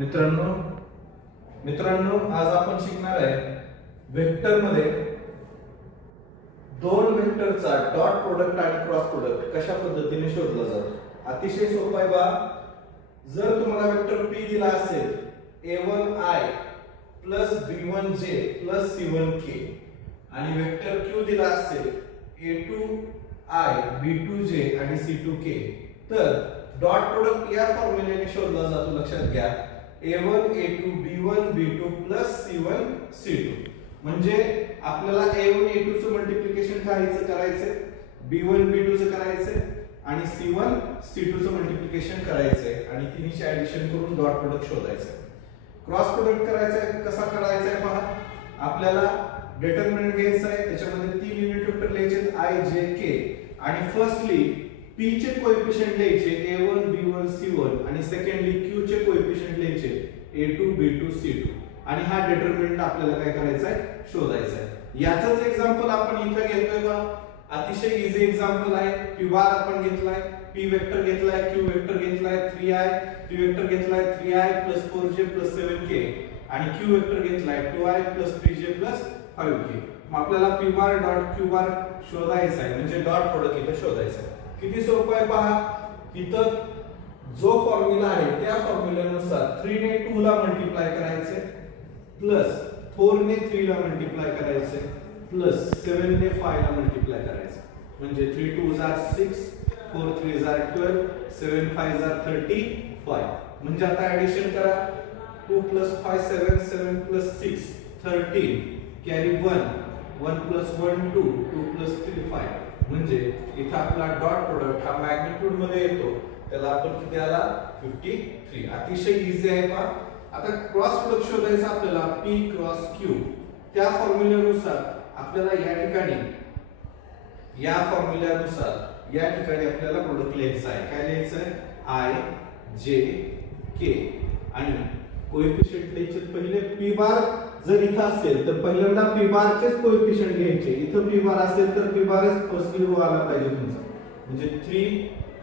मित्रांनो मित्रांनो आज आपण शिकणार आहे वेक्टर मध्ये दोन वेक्टरचा डॉट प्रोडक्ट आणि क्रॉस प्रोडक्ट कशा पद्धतीने शोधला जातो। अतिशय सोपा आहे बा। जर तुम्हाला वेक्टर p दिला असेल a1i b1j c1k आणि वेक्टर q दिला असेल a2i b2j आणि c2k तर डॉट प्रोडक्ट या फॉर्म्युल्याने शोधला जातो। लक्षात घ्या a1 a2 b1 b2 c1 c2 म्हणजे आपल्याला a1 a2 चं मल्टिप्लिकेशन करायचंय b1 b2 चं करायचंय आणि c1 c2 चं मल्टिप्लिकेशन करायचंय आणि तिन्हीचे ऍडिशन करून डॉट प्रोडक्ट शोधायचंय। क्रॉस प्रोडक्ट करायचंय कसा करायचंय पहा। आपल्याला डिटरमिनंट घ्यायचा आहे, त्याच्यामध्ये तीन युनिट वेक्टर लिहायचे i j k आणि फर्स्टली p चे कोएफिशिएंट लिहायचे a1 b1 c1 आणि सेकंडली q चे कोएफिशिएंट लिहायचे a2 b2 c2 आणि हा डिटरमिनंट आपल्याला काय करायचा आहे शोधायचा आहे। याचाच एक्झाम्पल आपण इथे घेतोय बा। अतिशय इझी एक्झाम्पल आहे। p बार आपण घेतलाय, p वेक्टर घेतलाय, q वेक्टर घेतलाय 3i, p वेक्टर घेतलाय 3i 4j 7k आणि q वेक्टर घेतलाय 2i 3j 5k। मग आपल्याला p बार डॉट q बार शोधायचा आहे म्हणजे डॉट प्रोडक्ट इथे शोधायचा आहे। किती सोपं आहे पहा। इथं जो फॉर्म्युला आहे त्या फॉर्म्युल्यानुसार 3 ने 2 ला मल्टिप्लाय करायचे प्लस 4 ने 3 ला मल्टिप्लाय करायचे प्लस 7 ने 5 ला मल्टिप्लाय करायचे म्हणजे 3 2 आर 6 4 3 आर 12 7 5 आर 35 म्हणजे आता ऍडिशन करा 2 5 7 7 6 13 कॅरी 1 1 1 2 2 3 5 म्हणजे इथे आपला डॉट प्रोडक्ट हा मॅग्निट्यूड मध्ये येतो त्याला आपण किती आला 53। अतिशय इझी आहे पहा। आता क्रॉस प्रोडक्ट शोधायचा आपल्याला p क्रॉस q त्या फॉर्म्युल्यानुसार आपल्याला या ठिकाणी आपल्याला प्रोडक्ट लिहायचा आहे। काय लिहायचं आहे i j k आणि कोएफिशिएंट लिहायचे पहिले p बार जर इथं असेल तर पहिल्यांदा p बारचेच कोएफिशिएंट घ्यायचे। इथं p बार असेल तर p बारच फर्स्ट रो आला पाहिजे तुमचा म्हणजे 3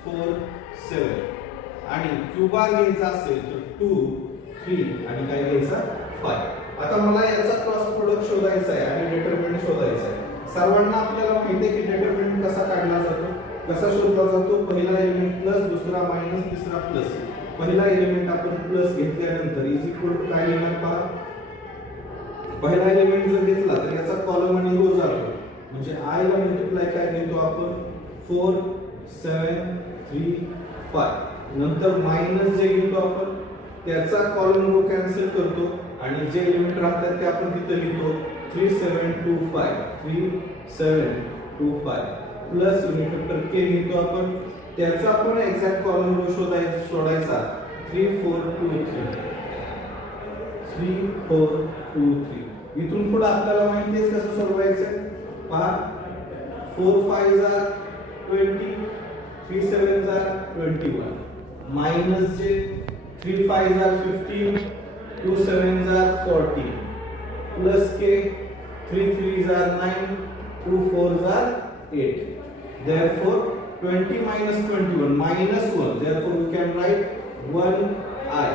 4 7 आणि q बार घ्यायचा असेल तर 2 3 आणि काय घ्यायचा 5। आता मला याचा क्रॉस प्रोडक्ट शोधायचा आहे आणि डिटरमिनंट शोधायचा आहे। सर्वांना आपल्याला माहिती आहे की डिटरमिनंट कसा काढला जातो, कसा शोधला जातो। पहिला एलिमेंट प्लस, दुसरा मायनस, तिसरा प्लस। पहिला एलिमेंट आपण प्लस घेतल्यानंतर इज इक्वल टू काय लिहिणार पहा। पहिला एलिमेंट जर घेतला तर याचा कॉलम आणि रो जातो म्हणजे i ला मल्टिप्लाय काय घेतो आपण 4 7 3 5 नंतर मायनस जे घेतो आपण त्याचा कॉलम रो कॅन्सल करतो आणि जे एलिमेंट राहतात ते आपण तिथे लिहितो 3 7 2 5 3 7 2 5 प्लस युनिट वेक्टर k घेतो आपण त्याचा आपण एक्झॅक्ट कॉलम रो शोधायचा 3 4 2 3 3 4 2 3। इथून पुढे आपल्याला माहिती आहे कसं सोडवायचं पहा। 4 5 आर 20 3 7 आर 21 मायनस जे 3 5 R 15 2 7 R 40 plus K 3 3 R 9 2 4 R 8 therefore 20 minus 21 minus 1 therefore we can write 1i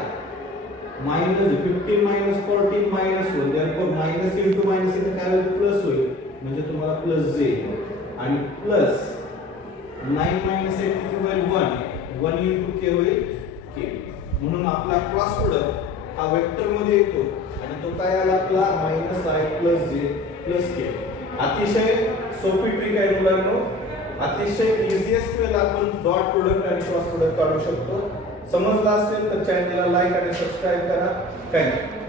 minus 15 minus 14 minus 1 therefore minus into minus इथे काय होईल प्लस होईल म्हणजे तुम्हाला प्लस j आणि प्लस 9 minus 8 किती होईल 1 1 into k होईल k म्हणून आपला क्रॉस प्रोडक्ट हा वेक्टर मध्ये येतो आणि तो काय आला आपला -i plus j plus k। अतिशय सोपी ट्रिक आहे मुलांनो। अतिशय इझीएस्ट वेला आपण डॉट प्रोडक्ट आणि क्रॉस प्रोडक्ट काढू शकतो। समजला असेल तर चॅनलला लाईक आणि सबस्क्राइब करा। थँक्यू।